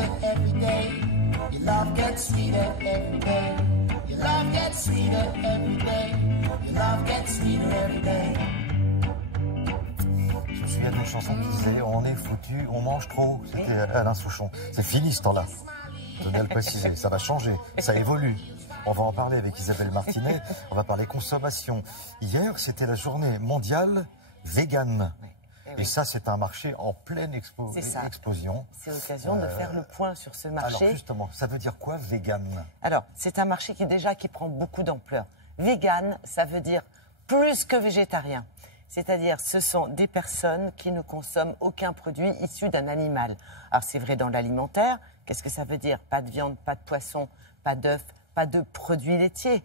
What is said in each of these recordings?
sweeter every day. Your love gets sweeter every day. Your love gets sweeter every day. Your love gets sweeter every day. Je me souviens d'une chanson qui disait on est foutu, on mange trop. C'était Alain Souchon. C'est fini ce temps-là. Je tenais à le préciser. Ça va changer, ça évolue. On va en parler avec Isabelle Martinet. On va parler consommation. Hier, c'était la journée mondiale végane. Et ça, c'est un marché en pleine explosion. C'est l'occasion de faire le point sur ce marché. Alors justement, ça veut dire quoi, vegan? Alors, c'est un marché qui prend beaucoup d'ampleur. Vegan, ça veut dire plus que végétarien. C'est-à-dire, ce sont des personnes qui ne consomment aucun produit issu d'un animal. Alors, c'est vrai dans l'alimentaire. Qu'est-ce que ça veut dire? Pas de viande, pas de poisson, pas d'œufs, pas de produits laitiers,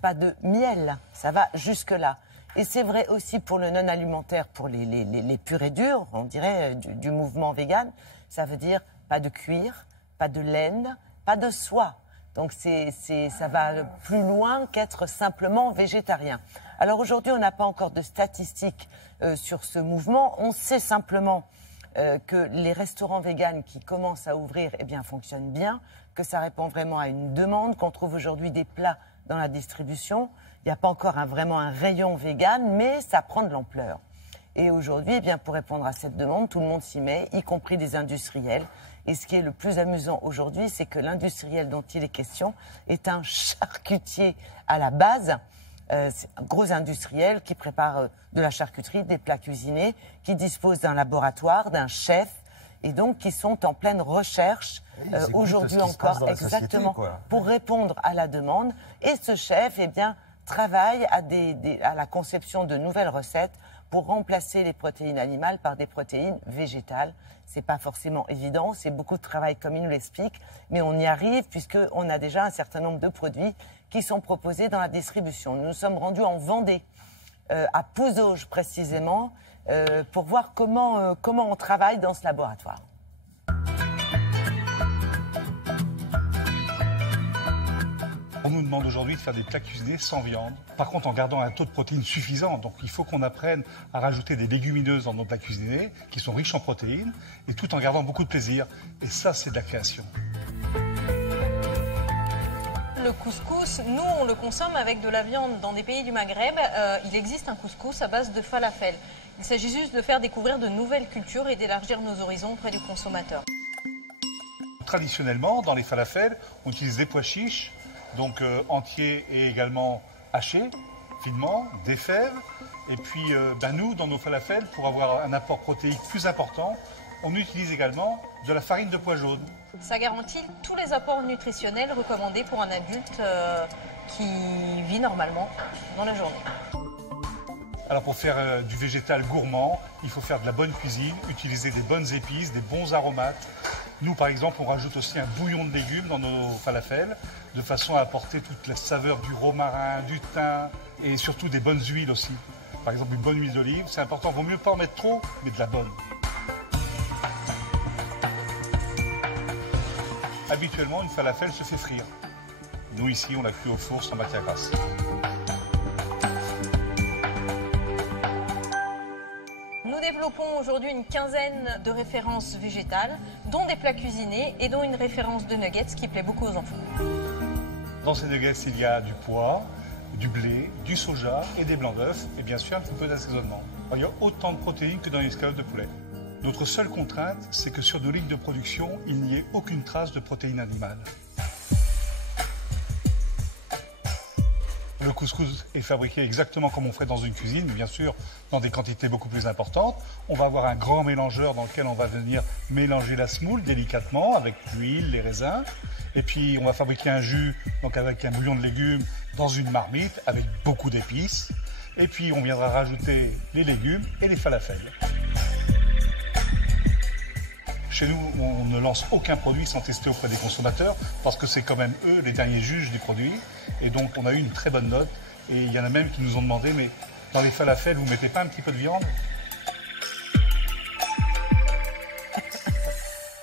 pas de miel. Ça va jusque-là. Et c'est vrai aussi pour le non-alimentaire, pour les purs et durs, on dirait, du mouvement vegan. Ça veut dire pas de cuir, pas de laine, pas de soie. Donc ça va plus loin qu'être simplement végétarien. Alors aujourd'hui, on n'a pas encore de statistiques sur ce mouvement. On sait simplement que les restaurants véganes qui commencent à ouvrir fonctionnent bien, que ça répond vraiment à une demande, qu'on trouve aujourd'hui des plats dans la distribution. Il n'y a pas encore vraiment un rayon vegan, mais ça prend de l'ampleur. Et aujourd'hui, pour répondre à cette demande, tout le monde s'y met, y compris des industriels. Et ce qui est le plus amusant aujourd'hui, c'est que l'industriel dont il est question est un charcutier à la base. C'est un gros industriel qui prépare de la charcuterie, des plats cuisinés, qui dispose d'un laboratoire, d'un chef, et donc qui sont en pleine recherche aujourd'hui encore, exactement, pour répondre à la demande. Et ce chef, travaille à la conception de nouvelles recettes pour remplacer les protéines animales par des protéines végétales. C'est pas forcément évident, c'est beaucoup de travail comme il nous l'explique, mais on y arrive puisqu'on a déjà un certain nombre de produits qui sont proposés dans la distribution. Nous nous sommes rendus en Vendée, à Pouzauges précisément, pour voir comment on travaille dans ce laboratoire. On nous demande aujourd'hui de faire des plats cuisinés sans viande. Par contre, en gardant un taux de protéines suffisant. Donc, il faut qu'on apprenne à rajouter des légumineuses dans nos plats cuisinés, qui sont riches en protéines, et tout en gardant beaucoup de plaisir. Et ça, c'est de la création. Le couscous, nous, on le consomme avec de la viande. Dans des pays du Maghreb, il existe un couscous à base de falafel. Il s'agit juste de faire découvrir de nouvelles cultures et d'élargir nos horizons auprès du consommateur. Traditionnellement, dans les falafels, on utilise des pois chiches, donc entiers et également hachés, finement, des fèves. Et puis, nous, dans nos falafels, pour avoir un apport protéique plus important, on utilise également de la farine de pois jaune. Ça garantit tous les apports nutritionnels recommandés pour un adulte qui vit normalement dans la journée. Alors pour faire du végétal gourmand, il faut faire de la bonne cuisine, utiliser des bonnes épices, des bons aromates. Nous, par exemple, on rajoute aussi un bouillon de légumes dans nos falafels, de façon à apporter toute la saveur du romarin, du thym et surtout des bonnes huiles aussi. Par exemple, une bonne huile d'olive, c'est important, il vaut mieux pas en mettre trop, mais de la bonne. Habituellement, une falafel se fait frire. Nous, ici, on la cuit au four sans matière grasse. Nous développons aujourd'hui une quinzaine de références végétales, dont des plats cuisinés et dont une référence de nuggets qui plaît beaucoup aux enfants. Dans ces nuggets, il y a du pois, du blé, du soja et des blancs d'œufs, et bien sûr un petit peu d'assaisonnement. Il y a autant de protéines que dans les escalopes de poulet. Notre seule contrainte, c'est que sur nos lignes de production, il n'y ait aucune trace de protéines animales. Le couscous est fabriqué exactement comme on ferait dans une cuisine, mais bien sûr dans des quantités beaucoup plus importantes. On va avoir un grand mélangeur dans lequel on va venir mélanger la semoule délicatement avec l'huile, les raisins. Et puis on va fabriquer un jus donc avec un bouillon de légumes dans une marmite avec beaucoup d'épices. Et puis on viendra rajouter les légumes et les falafels. Chez nous, on ne lance aucun produit sans tester auprès des consommateurs parce que c'est quand même eux les derniers juges du produit. Et donc, on a eu une très bonne note. Et il y en a même qui nous ont demandé, mais dans les falafels, vous ne mettez pas un petit peu de viande?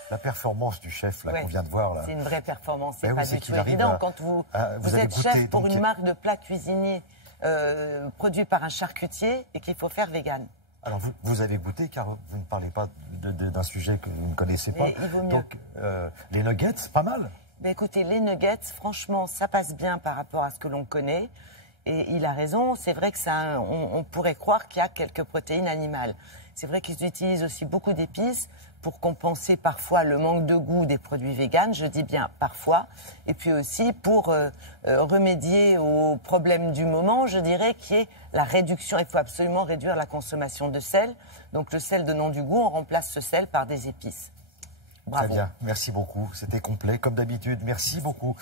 La performance du chef qu'on vient de voir là. C'est une vraie performance, c'est pas du tout évident. évident. Quand vous êtes chef pour une marque de plats cuisiniers produit par un charcutier et qu'il faut faire vegan. Alors, vous avez goûté, car vous ne parlez pas d'un sujet que vous ne connaissez pas. Mais il vaut mieux. Donc, les nuggets, pas mal. Ben écoutez, les nuggets, franchement, ça passe bien par rapport à ce que l'on connaît. Et il a raison, c'est vrai que ça, on pourrait croire qu'il y a quelques protéines animales. C'est vrai qu'ils utilisent aussi beaucoup d'épices pour compenser parfois le manque de goût des produits véganes, je dis bien parfois, et puis aussi pour remédier au problème du moment, je dirais, qui est la réduction. Il faut absolument réduire la consommation de sel. Donc le sel donnant du goût, on remplace ce sel par des épices. Bravo. Très bien, merci beaucoup. C'était complet, comme d'habitude. Merci beaucoup.